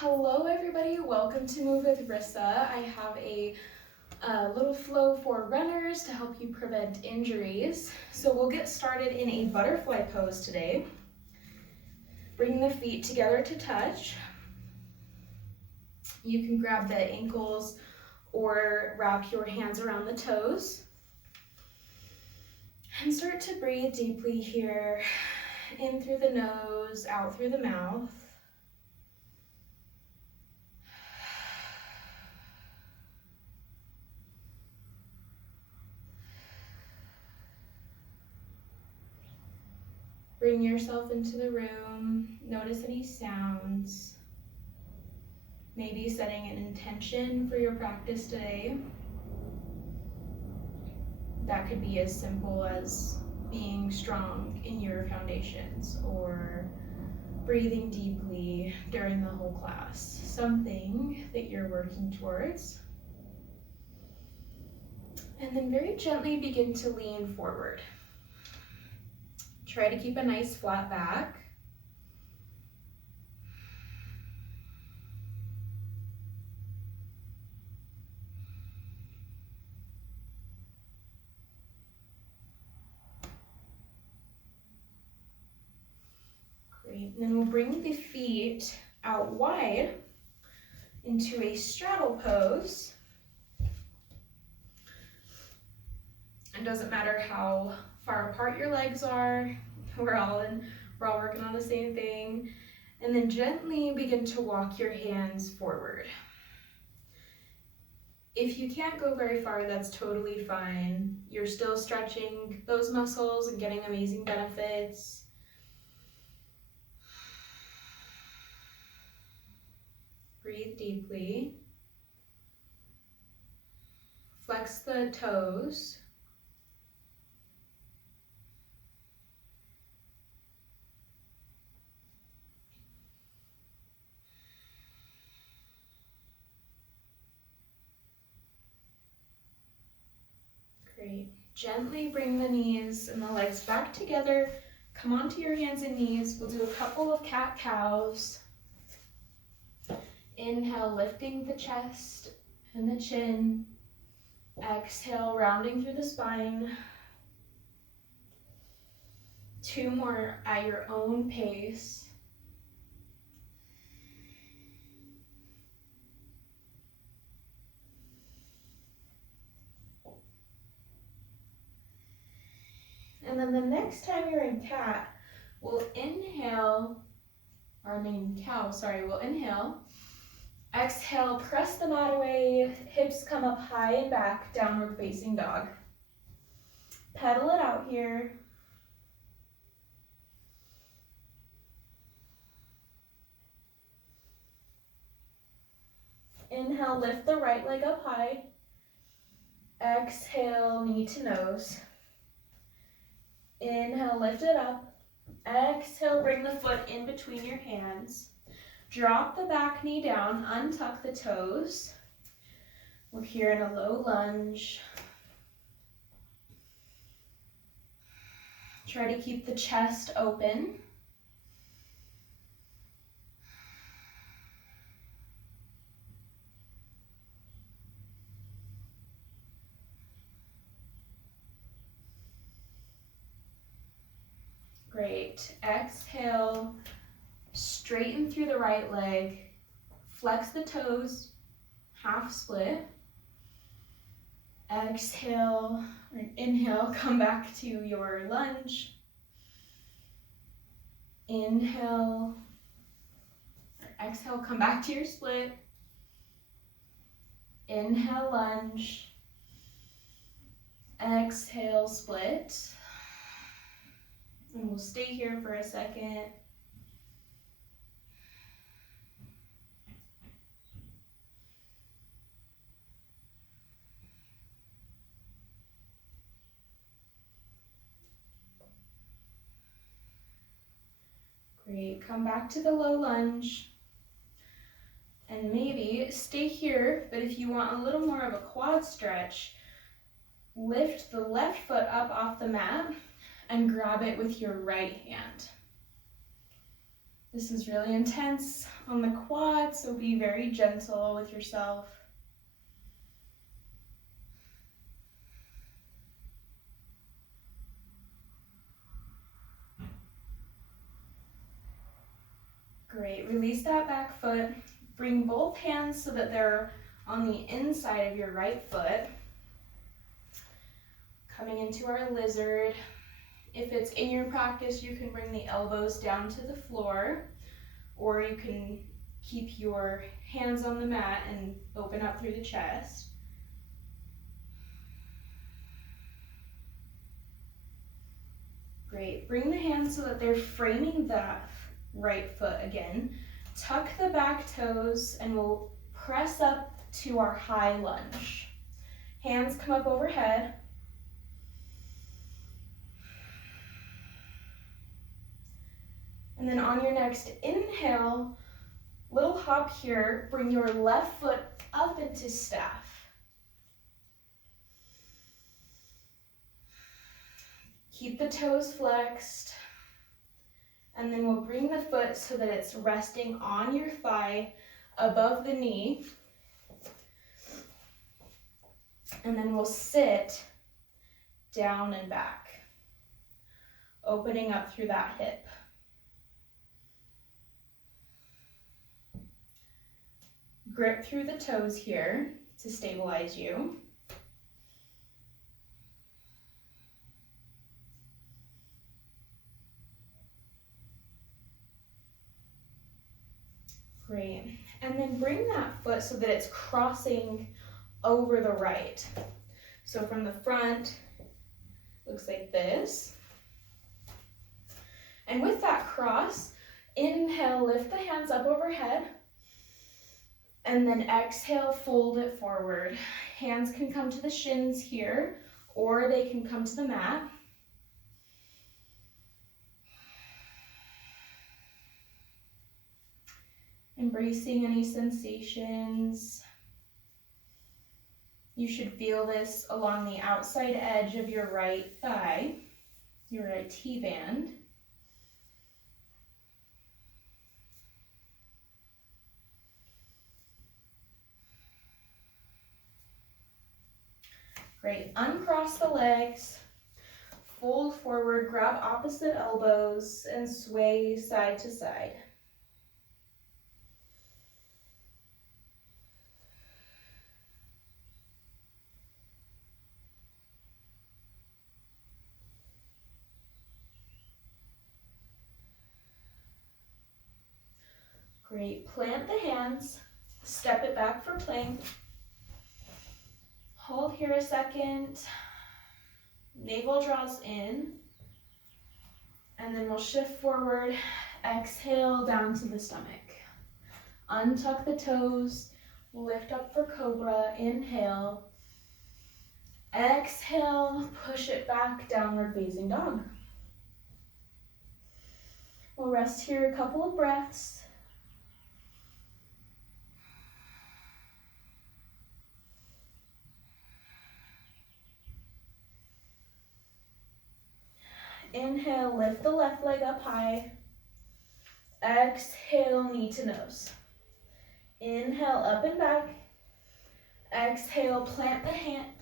Hello everybody, welcome to Move with Rissa. I have a little flow for runners to help you prevent injuries. So we'll get started in a butterfly pose today. Bring the feet together to touch. You can grab the ankles or wrap your hands around the toes. And start to breathe deeply here, in through the nose, out through the mouth. Bring yourself into the room, notice any sounds, maybe setting an intention for your practice today. That could be as simple as being strong in your foundations or breathing deeply during the whole class, something that you're working towards. And then very gently begin to lean forward. Try to keep a nice flat back. Great, and then we'll bring the feet out wide into a straddle pose. It doesn't matter how far apart your legs are, we're all working on the same thing. And then gently begin to walk your hands forward. If you can't go very far, that's totally fine. You're still stretching those muscles and getting amazing benefits. Breathe deeply. Flex the toes. Great. Gently bring the knees and the legs back together. Come onto your hands and knees. We'll do a couple of cat-cows. Inhale, lifting the chest and the chin. Exhale, rounding through the spine. 2 more at your own pace. And then the next time you're in cat, we'll inhale, we'll inhale. Exhale, press the mat away, hips come up high and back, downward facing dog. Pedal it out here. Inhale, lift the right leg up high. Exhale, knee to nose. Inhale, lift it up. Exhale, bring the foot in between your hands. Drop the back knee down, untuck the toes. We're here in a low lunge. Try to keep the chest open. Great. Exhale, straighten through the right leg. Flex the toes, half split. Exhale, or inhale, come back to your lunge. Inhale, or exhale, come back to your split. Inhale, lunge. Exhale, split. And we'll stay here for a second. Great, come back to the low lunge. And maybe stay here, but if you want a little more of a quad stretch, lift the left foot up off the mat and grab it with your right hand. This is really intense on the quads, so be very gentle with yourself. Great, release that back foot. Bring both hands so that they're on the inside of your right foot. Coming into our lizard. If it's in your practice, you can bring the elbows down to the floor, or you can keep your hands on the mat and open up through the chest. Great, bring the hands so that they're framing that right foot again. Tuck the back toes and we'll press up to our high lunge. Hands come up overhead. And then on your next inhale, little hop here, bring your left foot up into staff. Keep the toes flexed. And then we'll bring the foot so that it's resting on your thigh above the knee. And then we'll sit down and back, opening up through that hip. Grip through the toes here to stabilize you. Great. And then bring that foot so that it's crossing over the right. So from the front, looks like this. And with that cross, inhale, lift the hands up overhead. And then exhale, fold it forward. Hands can come to the shins here, or they can come to the mat. Embracing any sensations. You should feel this along the outside edge of your right thigh, your right T-band. Great, uncross the legs, fold forward, grab opposite elbows, and sway side to side. Great, plant the hands, step it back for plank. Hold here a second, navel draws in, and then we'll shift forward, exhale down to the stomach. Untuck the toes, lift up for Cobra, inhale. Exhale, push it back, downward facing dog. We'll rest here a couple of breaths. Inhale, lift the left leg up high. Exhale, knee to nose. Inhale, up and back. Exhale, plant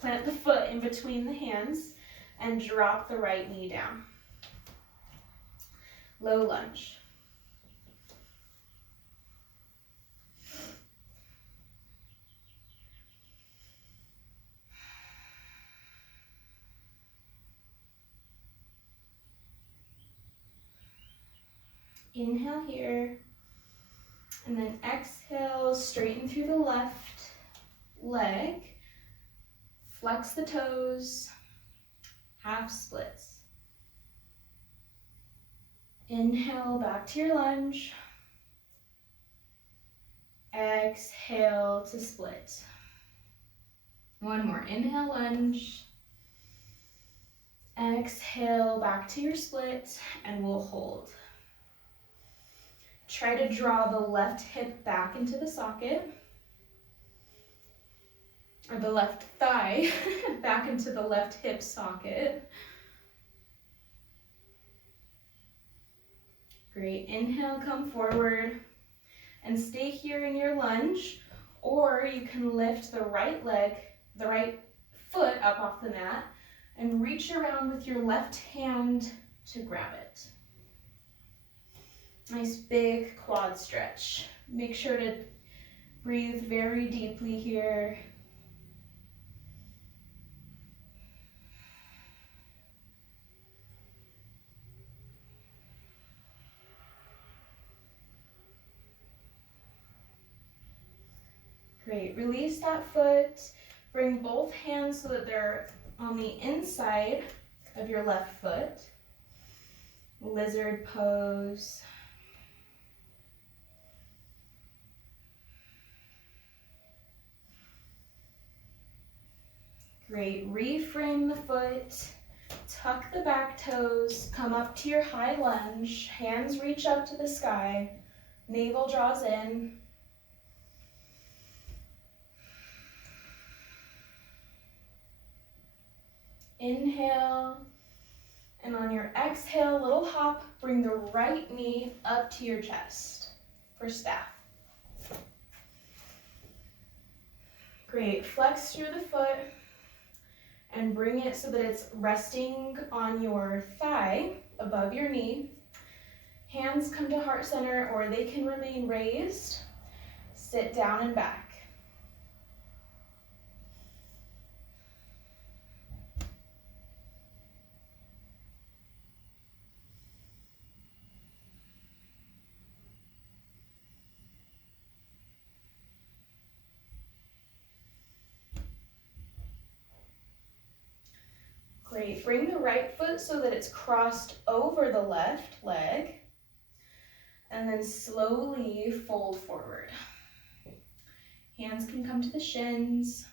the foot in between the hands and drop the right knee down. Low lunge. Inhale here, and then exhale, straighten through the left leg, flex the toes, half splits. Inhale, back to your lunge. Exhale to split. One more, inhale, lunge. Exhale, back to your split, and we'll hold. Try to draw the left hip back into the socket, or the left thigh back into the left hip socket. Great. Inhale, come forward and stay here in your lunge, or you can lift the right leg, the right foot up off the mat and reach around with your left hand to grab it. Nice big quad stretch. Make sure to breathe very deeply here. Great, release that foot. Bring both hands so that they're on the inside of your left foot. Lizard pose. Great, reframe the foot. Tuck the back toes, come up to your high lunge. Hands reach up to the sky. Navel draws in. Inhale, and on your exhale, little hop, bring the right knee up to your chest for staff. Great, flex through the foot and bring it so that it's resting on your thigh above your knee. Hands come to heart center or they can remain raised. Sit down and back. Great, bring the right foot so that it's crossed over the left leg, and then slowly fold forward. Hands can come to the shins.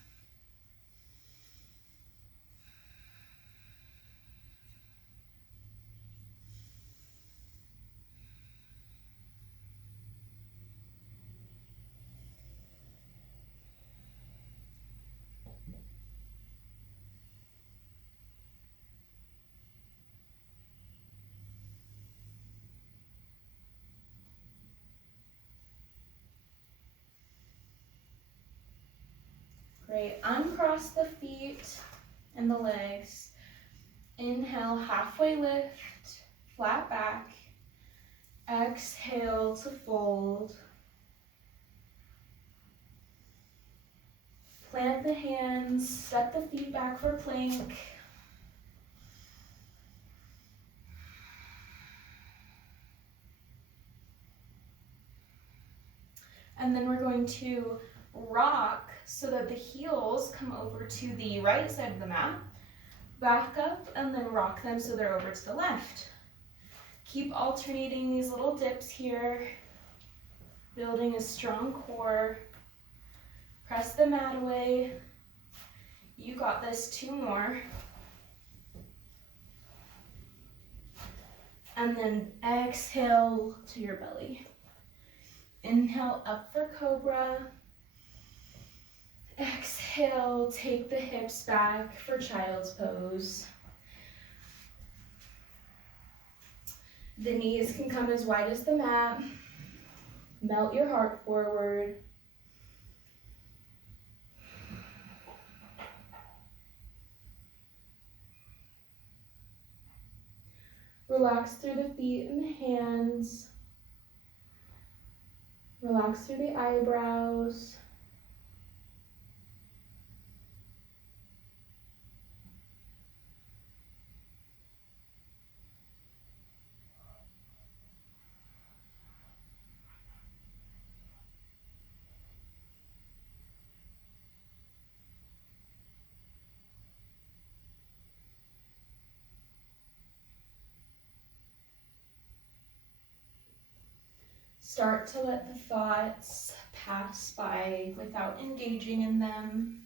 Great, uncross the feet and the legs. Inhale, halfway lift, flat back. Exhale to fold. Plant the hands, step the feet back for plank. And then we're going to rock so that the heels come over to the right side of the mat. Back up and then rock them so they're over to the left. Keep alternating these little dips here, building a strong core. Press the mat away. You got this, 2 more. And then exhale to your belly. Inhale up for Cobra. Exhale, take the hips back for Child's Pose. The knees can come as wide as the mat. Melt your heart forward. Relax through the feet and the hands. Relax through the eyebrows. Start to let the thoughts pass by without engaging in them.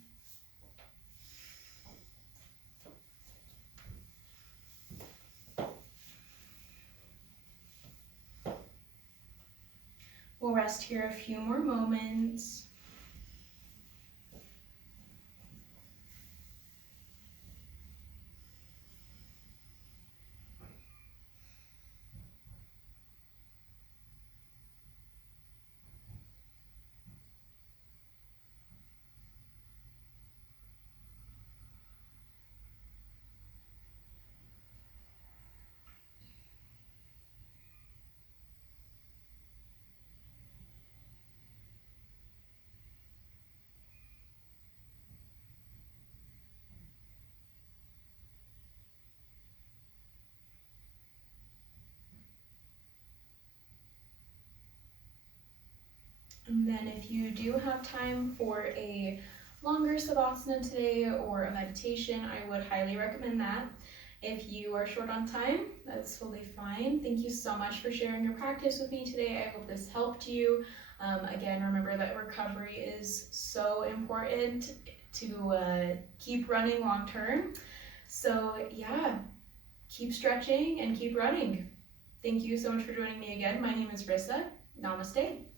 We'll rest here a few more moments. And then if you do have time for a longer savasana today or a meditation, I would highly recommend that. If you are short on time, that's totally fine. Thank you so much for sharing your practice with me today. I hope this helped you. Again, remember that recovery is so important to keep running long term. So yeah, keep stretching and keep running. Thank you so much for joining me again. My name is Rissa. Namaste.